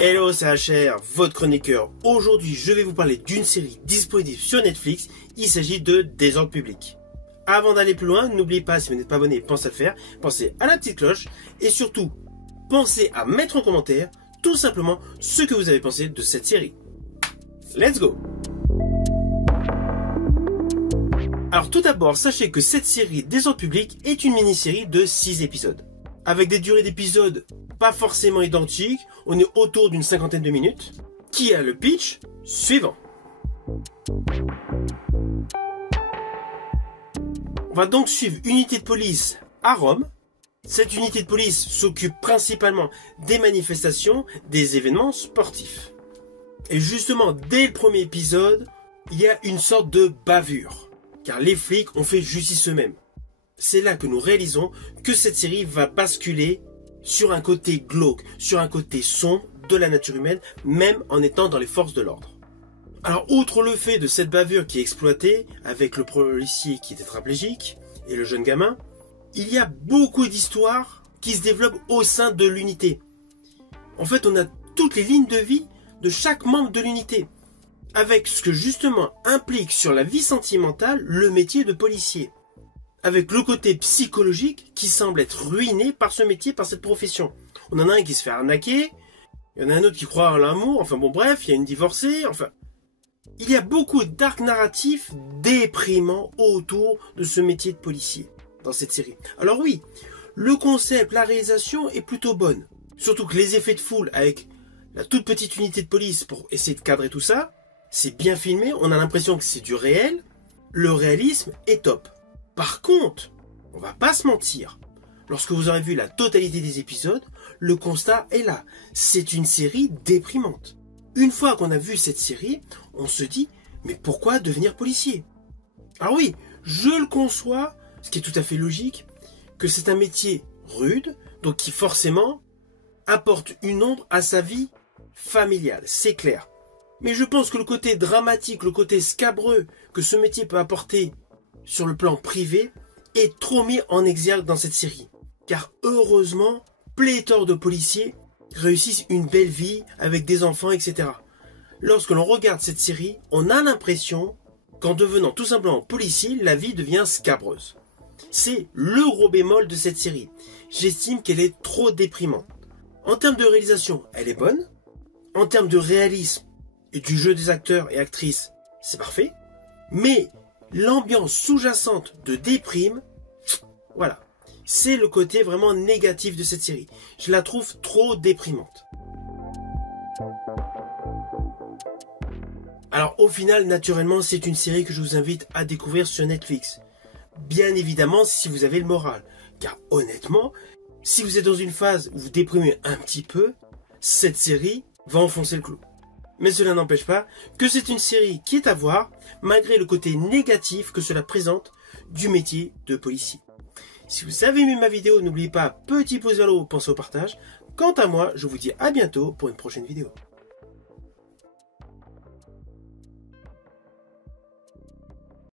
Hello, c'est HR, votre chroniqueur. Aujourd'hui, je vais vous parler d'une série disponible sur Netflix. Il s'agit de Désordre public. Avant d'aller plus loin, n'oubliez pas, si vous n'êtes pas abonné, pensez à le faire. Pensez à la petite cloche. Et surtout, pensez à mettre en commentaire tout simplement ce que vous avez pensé de cette série. Let's go! Alors tout d'abord, sachez que cette série Désordre public est une mini-série de 6 épisodes. Avec des durées d'épisodes pas forcément identiques, on est autour d'une 50aine de minutes. Qui a le pitch suivant? On va donc suivre une unité de police à Rome. Cette unité de police s'occupe principalement des manifestations, des événements sportifs. Et justement, dès le premier épisode, il y a une sorte de bavure, car les flics ont fait justice eux-mêmes. C'est là que nous réalisons que cette série va basculer sur un côté glauque, sur un côté sombre de la nature humaine, même en étant dans les forces de l'ordre. Alors, outre le fait de cette bavure qui est exploitée, avec le policier qui est tétraplégique et le jeune gamin, il y a beaucoup d'histoires qui se développent au sein de l'unité. En fait, on a toutes les lignes de vie de chaque membre de l'unité, avec ce que justement implique sur la vie sentimentale le métier de policier. Avec le côté psychologique qui semble être ruiné par ce métier, par cette profession. On en a un qui se fait arnaquer, il y en a un autre qui croit à l'amour, enfin bon bref, il y a une divorcée, enfin... Il y a beaucoup d'arcs narratifs déprimants autour de ce métier de policier dans cette série. Alors oui, le concept, la réalisation est plutôt bonne. Surtout que les effets de foule avec la toute petite unité de police pour essayer de cadrer tout ça, c'est bien filmé, on a l'impression que c'est du réel, le réalisme est top. Par contre, on va pas se mentir, lorsque vous aurez vu la totalité des épisodes, le constat est là. C'est une série déprimante. Une fois qu'on a vu cette série, on se dit, mais pourquoi devenir policier? Alors oui, je le conçois, ce qui est tout à fait logique, que c'est un métier rude, donc qui forcément apporte une ombre à sa vie familiale, c'est clair. Mais je pense que le côté dramatique, le côté scabreux que ce métier peut apporter sur le plan privé est trop mis en exergue dans cette série. Car heureusement, pléthore de policiers réussissent une belle vie avec des enfants, etc. Lorsque l'on regarde cette série, on a l'impression qu'en devenant tout simplement policier, la vie devient scabreuse. C'est le gros bémol de cette série. J'estime qu'elle est trop déprimante. En termes de réalisation, elle est bonne. En termes de réalisme et du jeu des acteurs et actrices, c'est parfait. Mais l'ambiance sous-jacente de déprime, voilà. C'est le côté vraiment négatif de cette série. Je la trouve trop déprimante. Alors au final, naturellement, c'est une série que je vous invite à découvrir sur Netflix. Bien évidemment, si vous avez le moral. Car honnêtement, si vous êtes dans une phase où vous déprimez un petit peu, cette série va enfoncer le clou. Mais cela n'empêche pas que c'est une série qui est à voir, malgré le côté négatif que cela présente du métier de policier. Si vous avez aimé ma vidéo, n'oubliez pas, petit pouce vers le haut, pensez au partage. Quant à moi, je vous dis à bientôt pour une prochaine vidéo.